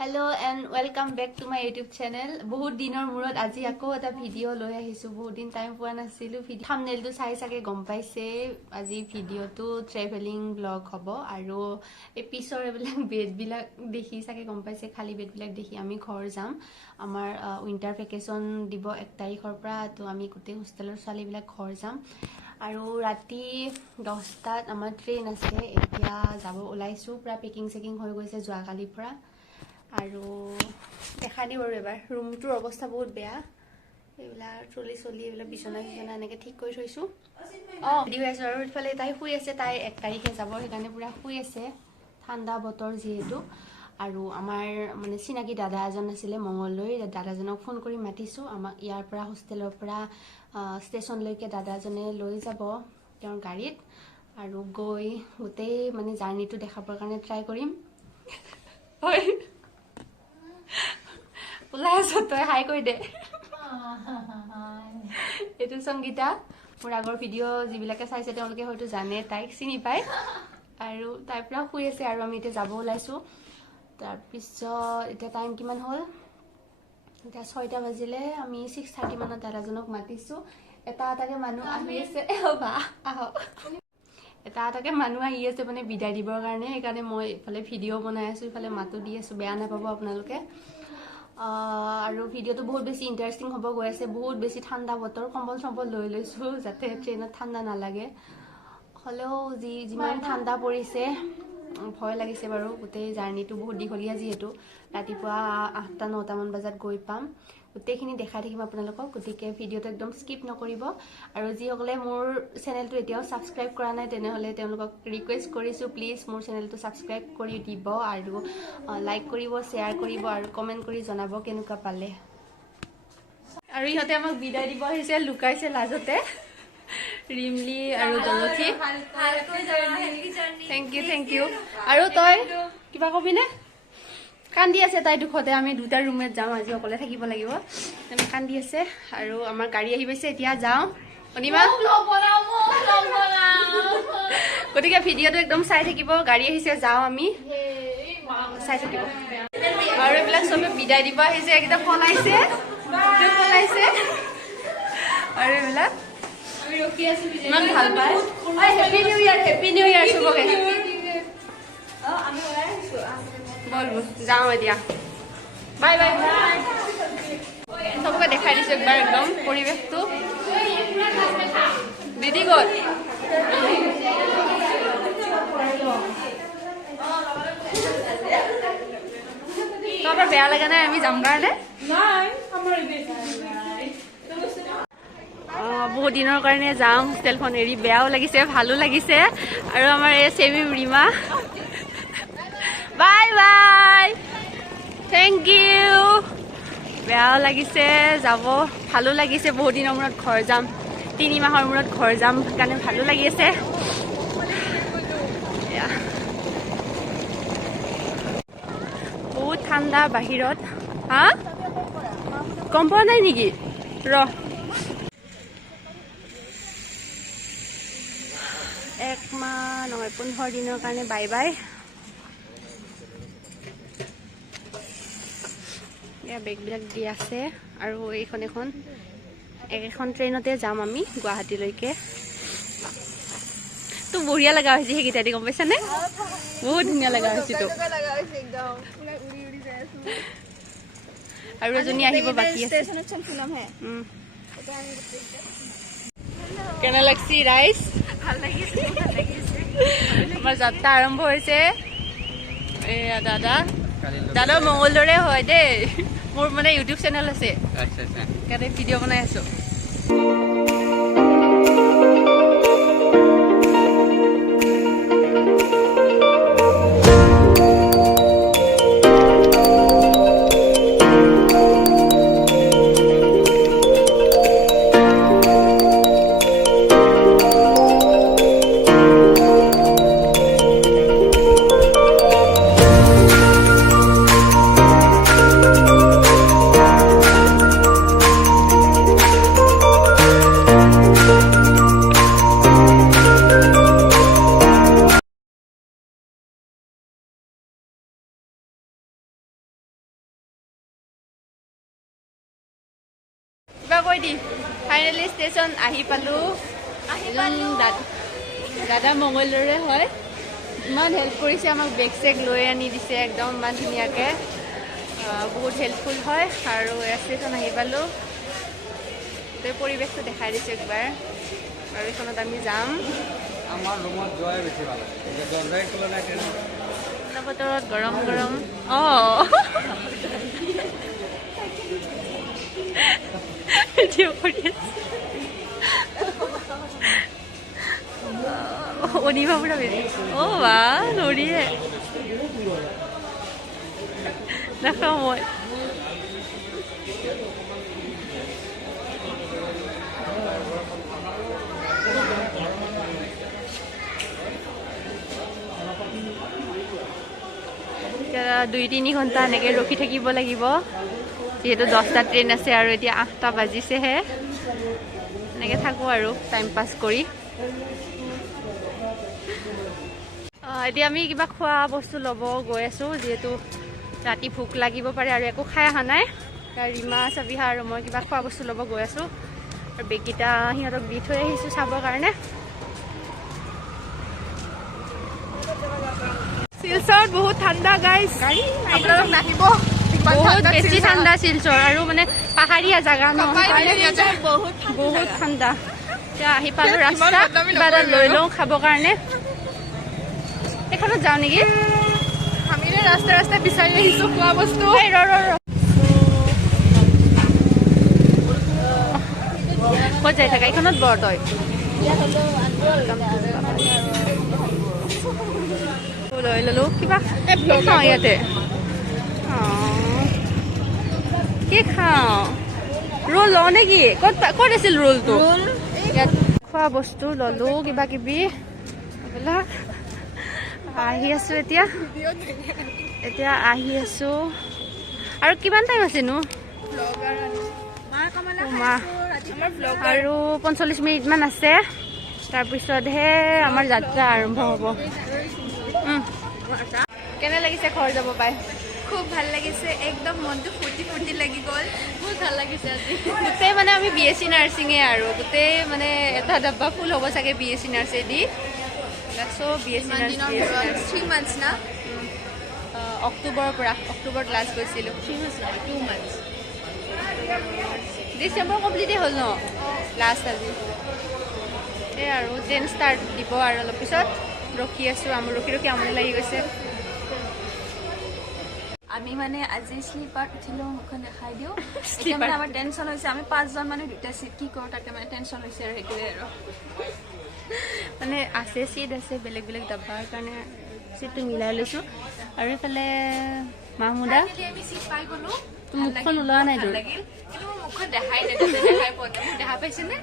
Hello and welcome back to my YouTube channel. বহুত দিনৰ মূৰত আজি আকৌ এটা ভিডিঅ' লৈ আহিছো। বহুত দিন টাইম পোৱা নাছিলো। থাম্বনেইলটো চাই চাগে গম পাইছে আজি ভিডিঅ'টো ট্ৰেভেলিং ব্লগ হ'ব আৰু এই পিছৰ এইবিলাক বেডবিলাক দেখি চাগে গম পাইছে খালি বেডবিলাক দেখি আমি ঘৰ যাম। আমাৰ উইন্টাৰ ভেকেশন দিব 1 তাৰিখৰ পৰা তো আমি গোটেই হোষ্টেলৰ ছোৱালীবিলাক ঘৰ যাম। আৰু ৰাতি 10টাত আমাৰ ট্ৰেইন আছে। এতিয়া যাব ওলাইছো পুৰা পেকিং চেকিং হৈ গৈছে যোৱাকালিৰ পৰা। আৰু দেখা দিম আৰু এবাৰ ৰুমটোৰ অৱস্থা বহুত বেয়া। এইবিলাক ট্ৰলি চলি এইবিলাক বিছনা এনেকৈ ঠিক কৰি থৈছোঁ। দি হৈ আছোঁ আৰু ইফালে তাই শুই আছে। তাই 1 তাৰিখে যাব সেইকাৰণে পুৰা শুই আছে ঠাণ্ডা বতৰ যিহেতু। আৰু আমাৰ মানে চিনাকি দাদা এজন আছিলে মঙলদৈ দাদাজনক ফোন কৰি মাতিছোঁ। আমাক ইয়াৰ পৰা হোষ্টেলৰ পৰা ষ্টেচনলৈকে দাদাজনে লৈ যাব তেওঁৰ গাড়ীত আৰু গৈ গোটেই মানে জাৰ্ণিটো দেখাবৰ কাৰণে ট্ৰাই কৰিম। হয় ওলাই আছ তই হাই কৈ দে। এইটো সংগীতা মোৰ আগৰ ভিডিঅ' যিবিলাকে চাইছে তেওঁলোকে হয়তো জানে তাইক চিনি পায়। আৰু তাইৰ পৰা শুই আছে আৰু আমি এতিয়া যাব ওলাইছোঁ। তাৰপিছত এতিয়া টাইম কিমান হ'ল এতিয়া 6টা বাজিলে। আমি 6:30 মানত দাদাজনক মাতিছোঁ। এটা এটাকে মানুহ আহি আছে আহক এটা এটাকে মানুহ আহি আছে মানে বিদায় দিবৰ কাৰণে। সেইকাৰণে মই ইফালে ভিডিঅ' বনাই আছোঁ ইফালে মাতো দি আছোঁ। বেয়া নাপাব আপোনালোকে। আৰু ভিডিঅ'টো বহুত বেছি ইণ্টাৰেষ্টিং হ'ব গৈ আছে। বহুত বেছি ঠাণ্ডা বতৰ কম্বল চম্বল লৈ লৈছোঁ যাতে ট্ৰেইনত ঠাণ্ডা নালাগে। হ'লেও যিমান ঠাণ্ডা পৰিছে ভয় লাগিছে বাৰু। গোটেই জাৰ্ণিটো বহুত দীঘলীয়া যিহেতু ৰাতিপুৱা 8-9টামান বজাত গৈ পাম। গোটেইখিনি দেখাই থাকিম আপোনালোকক। গতিকে ভিডিঅ'টো একদম স্কিপ নকৰিব। আৰু যিসকলে মোৰ চেনেলটো এতিয়াও ছাবস্ক্ৰাইব কৰা নাই তেনেহ'লে তেওঁলোকক ৰিকুৱেষ্ট কৰিছোঁ প্লিজ মোৰ চেনেলটো ছাবস্ক্ৰাইব কৰি দিব আৰু লাইক কৰিব শ্বেয়াৰ কৰিব আৰু কমেণ্ট কৰি জনাব কেনেকুৱা পালে। আৰু ইহঁতে আমাক বিদায় দিব আহিছে লুকাইছে লাজতে। ৰিমলি আৰু দলথি থেংক ইউ। আৰু তই কিবা কবিনে? কান্দি আছে তাই দুখতে। আমি 2টা ৰুমত যাওঁ আজি অকলে থাকিব লাগিব। আমি কান্দি আছে আৰু আমাৰ গাড়ী আহি পাইছে এতিয়া যাওঁ অনিমা। গতিকে ভিডিঅ'টো একদম চাই থাকিব। গাড়ী আহিছে যাওঁ আমি চাই থাকিব। আৰু এইবিলাক চবে বিদায় দিব আহিছে একদম পলাইছে আৰু এইবিলাক ইমান ভাল পায়। হেপী নিউ ইয়াৰ চবকে বল যাওঁ এতিয়া। বাই বাই চবকে দেখাই দিছোঁ একবাৰ একদম পৰিৱেশটো। দিদি গ'ল তোমাৰ বেয়া লগা নাই আমি যাম কাৰণে? বহুত দিনৰ কাৰণে যাম হোষ্টেলখন এৰি। বেয়াও লাগিছে ভালো লাগিছে। আৰু আমাৰ এই চেমি ৰিমা বাই বাই থেংক ইউ। বেয়াও লাগিছে যাব ভালো লাগিছে। বহুত দিনৰ মূৰত ঘৰ যাম 3 মাহৰ মূৰত ঘৰ যাম সেইকাৰণে ভালো লাগি আছে। বহুত ঠাণ্ডা বাহিৰত। হা গম পোৱা নাই নেকি? 1 মাহ নহয় 15 দিনৰ কাৰণে বাই বাই। বেগবিলাক দি আছে আৰু এইখন এখন ট্ৰেইনতে যাম আমি গুৱাহাটীলৈকে। তো বঢ়িয়া লগা হৈছে সেইকেইটা দি গম পাইছানে? বহুত ধুনীয়া লগা হৈছে তো। আৰু এজনী আহিব বাকী আছে। কেনে লাগছি ৰাইজ? ভাল লাগিছে আমাৰ যাত্ৰা আৰম্ভ হৈছে। এয়া দাদা মংগলদৰে হয় দেই। মোৰ মানে ইউটিউব চেনেল আছে সেইকাৰণে ভিডিঅ' বনাই আছোঁ। কৈ দি ফাইনেলি ষ্টেচন আহি পালোঁ। দাদা মংগলদৈৰে হয়, ইমান হেল্প কৰিছে আমাক, বেগ চেগ লৈ আনি দিছে একদম ইমান ধুনীয়াকৈ, বহুত হেল্পফুল হয়। আৰু ষ্টেচন আহি পালোঁ, গোটেই পৰিৱেশটো দেখাই দিছোঁ একবাৰ। আৰু এইখনত আমি যাম। আমাৰ ৰুমত যোৱাই বেছি ভাল বতৰত গৰম গৰম। অঁ অনিমা পুৰা বেছি। অঁ বা নৰিয়ে নাখাওঁ মই। এতিয়া 2-3 ঘণ্টা এনেকৈ ৰখি থাকিব লাগিব, যিহেতু 10টা ট্ৰেইন আছে আৰু এতিয়া 8টা বাজিছেহে। এনেকৈ থাকোঁ আৰু টাইম পাছ কৰি। এতিয়া আমি কিবা খোৱা বস্তু ল'ব গৈ আছোঁ, যিহেতু ৰাতি ভোক লাগিব পাৰে আৰু একো খাই অহা নাই। ৰীমা, চাবিহা আৰু মই কিবা খোৱা বস্তু ল'ব গৈ আছোঁ, আৰু বেগকেইটা সিহঁতক দি থৈ আহিছোঁ চাবৰ কাৰণে। শিলচৰত বহুত ঠাণ্ডা গাইজ, আপোনালোক নাহিব, বহুত বেছি ঠাণ্ডা শিলচৰ, আৰু মানে পাহাৰীয়া জেগা ন, বহুত ঠাণ্ডা। এতিয়া আহি পালোঁ ৰাস্তা, কিবা এটা লৈ লওঁ খাবৰ কাৰণে। এইখনত যাওঁ নেকি? আমি ৰাস্তা ৰাস্তা বিচাৰি আহিছোঁ খোৱা বস্তু। ক'ত যাই থাকা? এইখনত বৰ তই লৈ ললোঁ কিবা খাওঁ ইয়াতে। কি খাওঁ? ৰোল লওঁ নেকি? ক'ত আছিল ৰোলটো? ইয়াত খোৱা বস্তু ল'লোঁ কিবা কিবি এইবিলাক। আহি আছোঁ এতিয়া আহি আছোঁ। আৰু কিমান টাইম আছেনো? আৰু 45 মিনিটমান আছে, তাৰপিছতহে আমাৰ যাত্ৰা আৰম্ভ হ'ব। কেনে লাগিছে ঘৰ যাব পাই? খুব ভাল লাগিছে, একদম মনটো ফূৰ্তি ফূৰ্তি লাগি গ'ল, বহুত ভাল লাগিছে আজি। গোটেই মানে আমি BSc নাৰ্ছিঙে আৰু গোটেই মানে এটা ডাব্বা ফুল হ'ব চাগে BSc নাৰ্ছেদি। চব BSc নাৰ্ছ 3 months না? অক্টোবৰৰ পৰা, অক্টোবৰত লাষ্ট গৈছিলোঁ। 2 months। ডিচেম্বৰ কমপ্লিটেই হ'ল ন লাষ্ট আজি। এই আৰু ট্ৰেইন ষ্টাৰ্ট দিব আৰু অলপ পিছত। ৰখি আছোঁ, ৰখি আমনি লাগি গৈছে। আমি মানে আজি শ্লিপাৰত উঠিলোঁ, মুখখন দেখাই দিওঁ। এতিয়া মানে আমাৰ টেনশ্যন হৈছে, আমি 5জন মানে 2টা চিট কি কৰোঁ তাকে মানে টেনশ্যন হৈছে আৰু সেইটোৱে আৰু। মানে আছে চিট আছে, বেলেগ বেলেগ ডাব্বাৰ কাৰণে চিটটো মিলাই লৈছোঁ। আৰু এইফালে মাহমুদা আমি চিট পাই গ'লোঁ, মুখখন ওলোৱা নাই তোৰ? কিন্তু মোৰ মুখখন দেখাই নাই, দেখাই পোৱা নাই। দেখা পাইছেনে?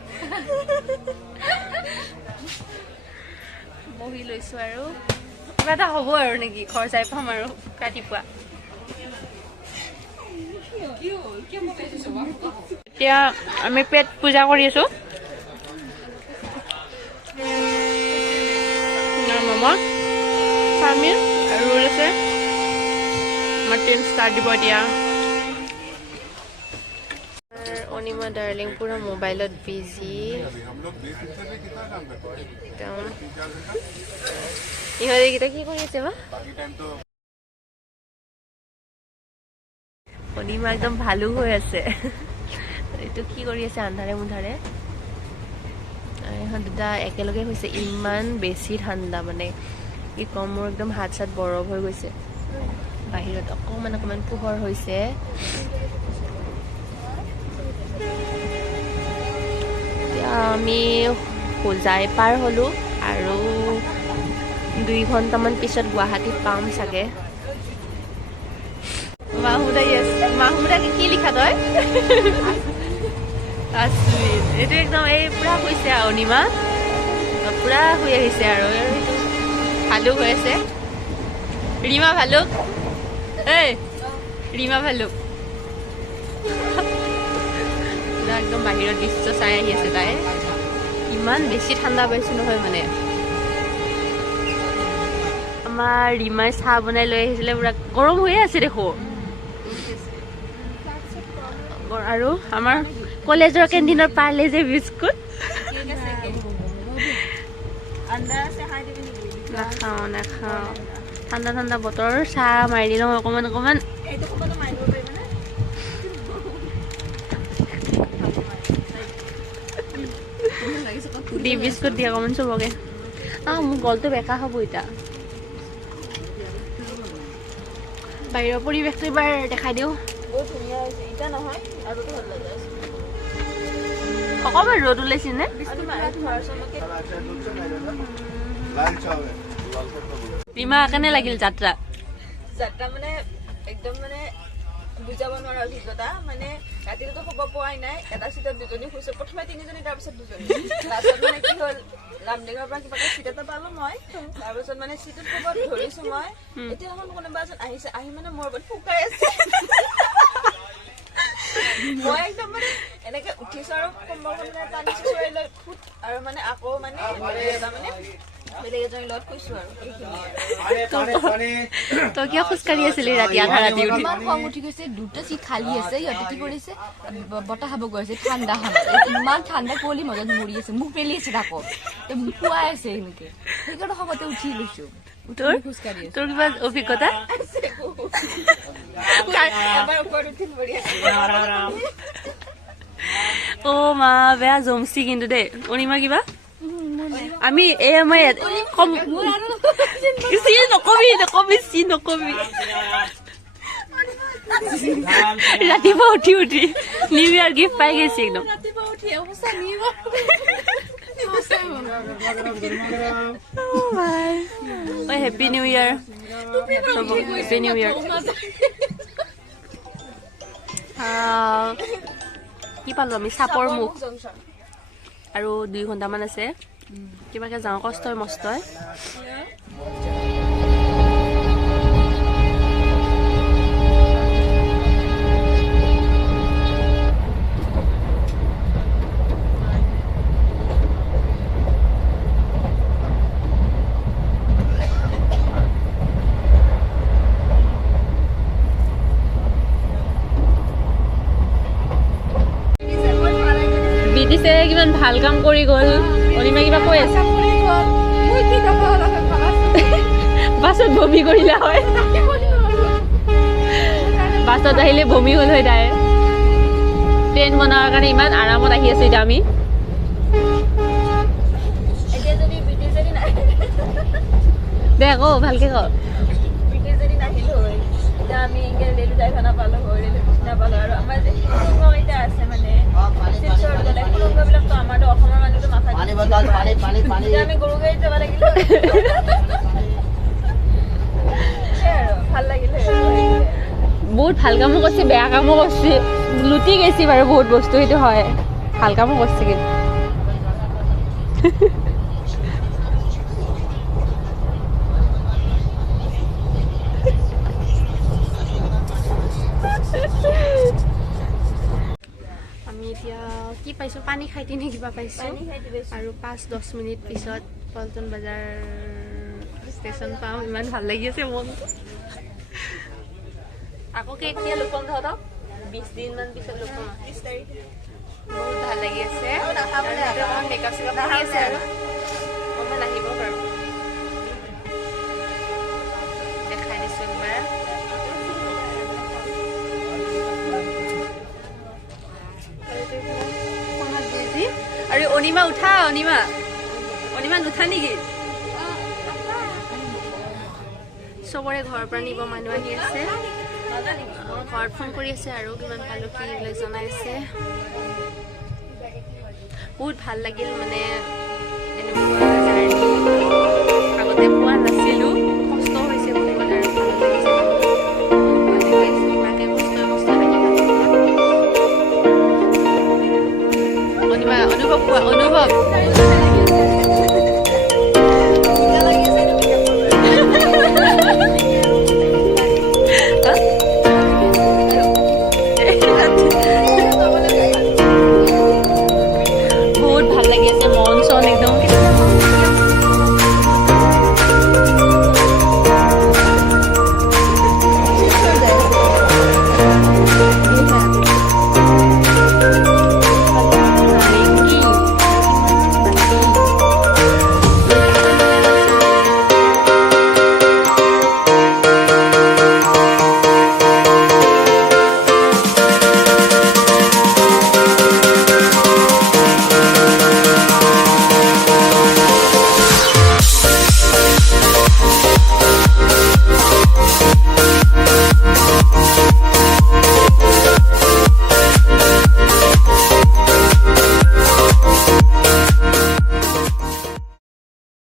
বহি লৈছোঁ আৰু কিবা এটা হ'ব আৰু নেকি, ঘৰ যাই পাম আৰু ৰাতিপুৱা। এতিয়া আমি পেট পূজা কৰি আছোঁ। ম'ম', চাওমিন আৰু ৰোল আছে। আমাৰ ট্ৰেইন ষ্টাৰ্ট দিব এতিয়া। অনিমা ডাৰ্লিং পুৰা মোবাইলত বিজি। ইহঁতেকেইটা কি কৰি আছে বা? অনিমা একদম ভালু হৈ আছে। এইটো কি কৰি আছে আন্ধাৰে মুন্ধাৰে। ইহঁত দুটা একেলগে হৈছে, ইমান বেছি ঠাণ্ডা মানে কি ক'ম, মোৰ একদম হাত চাত বৰফ হৈ গৈছে। বাহিৰত অকণমান পোহৰ হৈছে। এতিয়া আমি হোজাই পাৰ হ'লোঁ আৰু 2 ঘণ্টামান পিছত গুৱাহাটী পাম চাগে। মাহমুদা কি লিখা তই? আচৰিত, এইটো একদম এই পুৰা শুইছে আৰু অনিমা পুৰা শুই আহিছে আৰু এইটো ভালুক হৈ আছে। ৰীমা ভালুক, এই ৰীমা ভালুক একদম বাহিৰৰ দৃশ্য চাই আহি আছে তাই। ইমান বেছি ঠাণ্ডা পাইছোঁ নহয় মানে। আমাৰ ৰীমাই চাহ বনাই লৈ আহিছিলে, পুৰা গৰম হৈয়ে আছে দেখোঁ। আৰু আমাৰ কলেজৰ কেণ্টিনৰ পাৰ্লেজি বিস্কুট নাখাওঁ ঠাণ্ডা ঠাণ্ডা বতৰ চাহ মাৰি দিলোঁ অকণমান দি বিস্কুট দি অকণমান চবকে মোৰ গলটো বেকা হ'ব এতিয়া বাহিৰৰ পৰিৱেশটো এবাৰ দেখাই দিওঁ অকণমান ৰ'দ ওলাইছে নে ৰীমা কেনে লাগিল যাত্ৰা মানে একদম মানে বুজাব নোৱাৰা অভিজ্ঞতা মানে ৰাতিটো শুব পোৱাই নাই এটা চিটত দুজনী শুইছো প্ৰথমে তিনিজনী তাৰপিছত দুজনী লাষ্টত মানে কি হ'ল লামডিঙৰ পৰা কিবা এটা চিট এটা পালো মই তাৰপিছত মানে চিটত শুব ধৰিছো মই এতিয়া এখন কোনোবা এজন আহিছে আহি মানে মোৰ ওপৰত ফুকাই আছে মই একদম মানে এনেকে উঠিছো আৰু কম্বলখন মানে টানিছো চুৰাই লৈ ফুট আৰু মানে আকৌ মানে বেলেগ এজনী লগত শুইছো আৰু তই কিয় খোজকাঢ়ি আছিলি ৰাতি আধা ৰাতি উঠি ইমান খং উঠি গৈছে দুটা চিট খালী আছে সিহঁতে কি কৰিছে বতাহ খাব গৈছে ঠাণ্ডা ইমান ঠাণ্ডা কুঁৱলী মাজত মৰি আছে মোক পেলি আছে তাকো পুৱাই আছে এনেকে সেইকাৰণে খঙতে উঠি লৈছো খোজকাঢ়ি তোৰ কিবা অভিজ্ঞতা এবাৰ ওপৰত উঠি পৰি আছে অ মা বেয়া জমচি কিন্তু দেই অনিমা কিবা আমি মই নকবি ৰাতিপুৱা উঠি নিউ ইয়াৰ গিফ্ট পাই গৈছে একদম হেপী নিউ ইয়াৰ হেপী নিউ ইয়াৰ কি পালো আমি চাপৰ মুখ আৰু 2 ঘণ্টামান আছে কিবাকে যাওঁ কষ্ট হয় মস্ত হয় বিদিছে কিমান ভাল কাম কৰি গ'ল অনিমা কিবা কৈ আছে বাছত বমি কৰিলা হয় বাছত আহিলে বমি হ'ল হয় তাই ট্ৰেইন বনোৱাৰ কাৰণে ইমান আৰামত আহি আছো এতিয়া আমি দে আকৌ ভালকে ক আমি ৰেল ড্ৰাইভাৰ নাপালো হয় ৰেল নাপালো আৰু আমাৰ যে কেইটা আছে মানে শিলচৰ গ'লে সুৰংগবিলাকতো আমাৰতো অসমৰ মানুহটো মাথা আমি গৰু গাড়ীত যাব লাগিল ভাল লাগিলে বহুত ভাল কামো কৰিছে বেয়া কামো কৰিছে লুটি গৈছে বাৰু বহুত বস্তু সেইটো হয় ভাল কামো কৰিছে কিন্তু আমি এতিয়া কি পাইছো পানী খাই তিনি কিবা পাইছো আৰু 5-10 মিনিট পিছত পল্টন বজাৰ ষ্টেচন পাম ইমান ভাল লাগি আছে মনটো আকৌ কেতিয়া লুকম তহঁতক 20 দিনমান পিছত লুকম 30 তাৰিখ বহুত ভাল লাগি আছে মেকআপ চেকআপ কৰি আছে আৰু অকণমান আহিব বাৰু দেখাই দিছো এবাৰ আৰু অনিমা উঠা অনিমা নুঠা নেকি চবৰে ঘৰৰ পৰা নিব মানুহ আহি আছে ঘৰত ফোন কৰি আছে আৰু কিমান পালো কি এইবিলাক জনাই আছে বহুত ভাল লাগিল মানে এনেকুৱা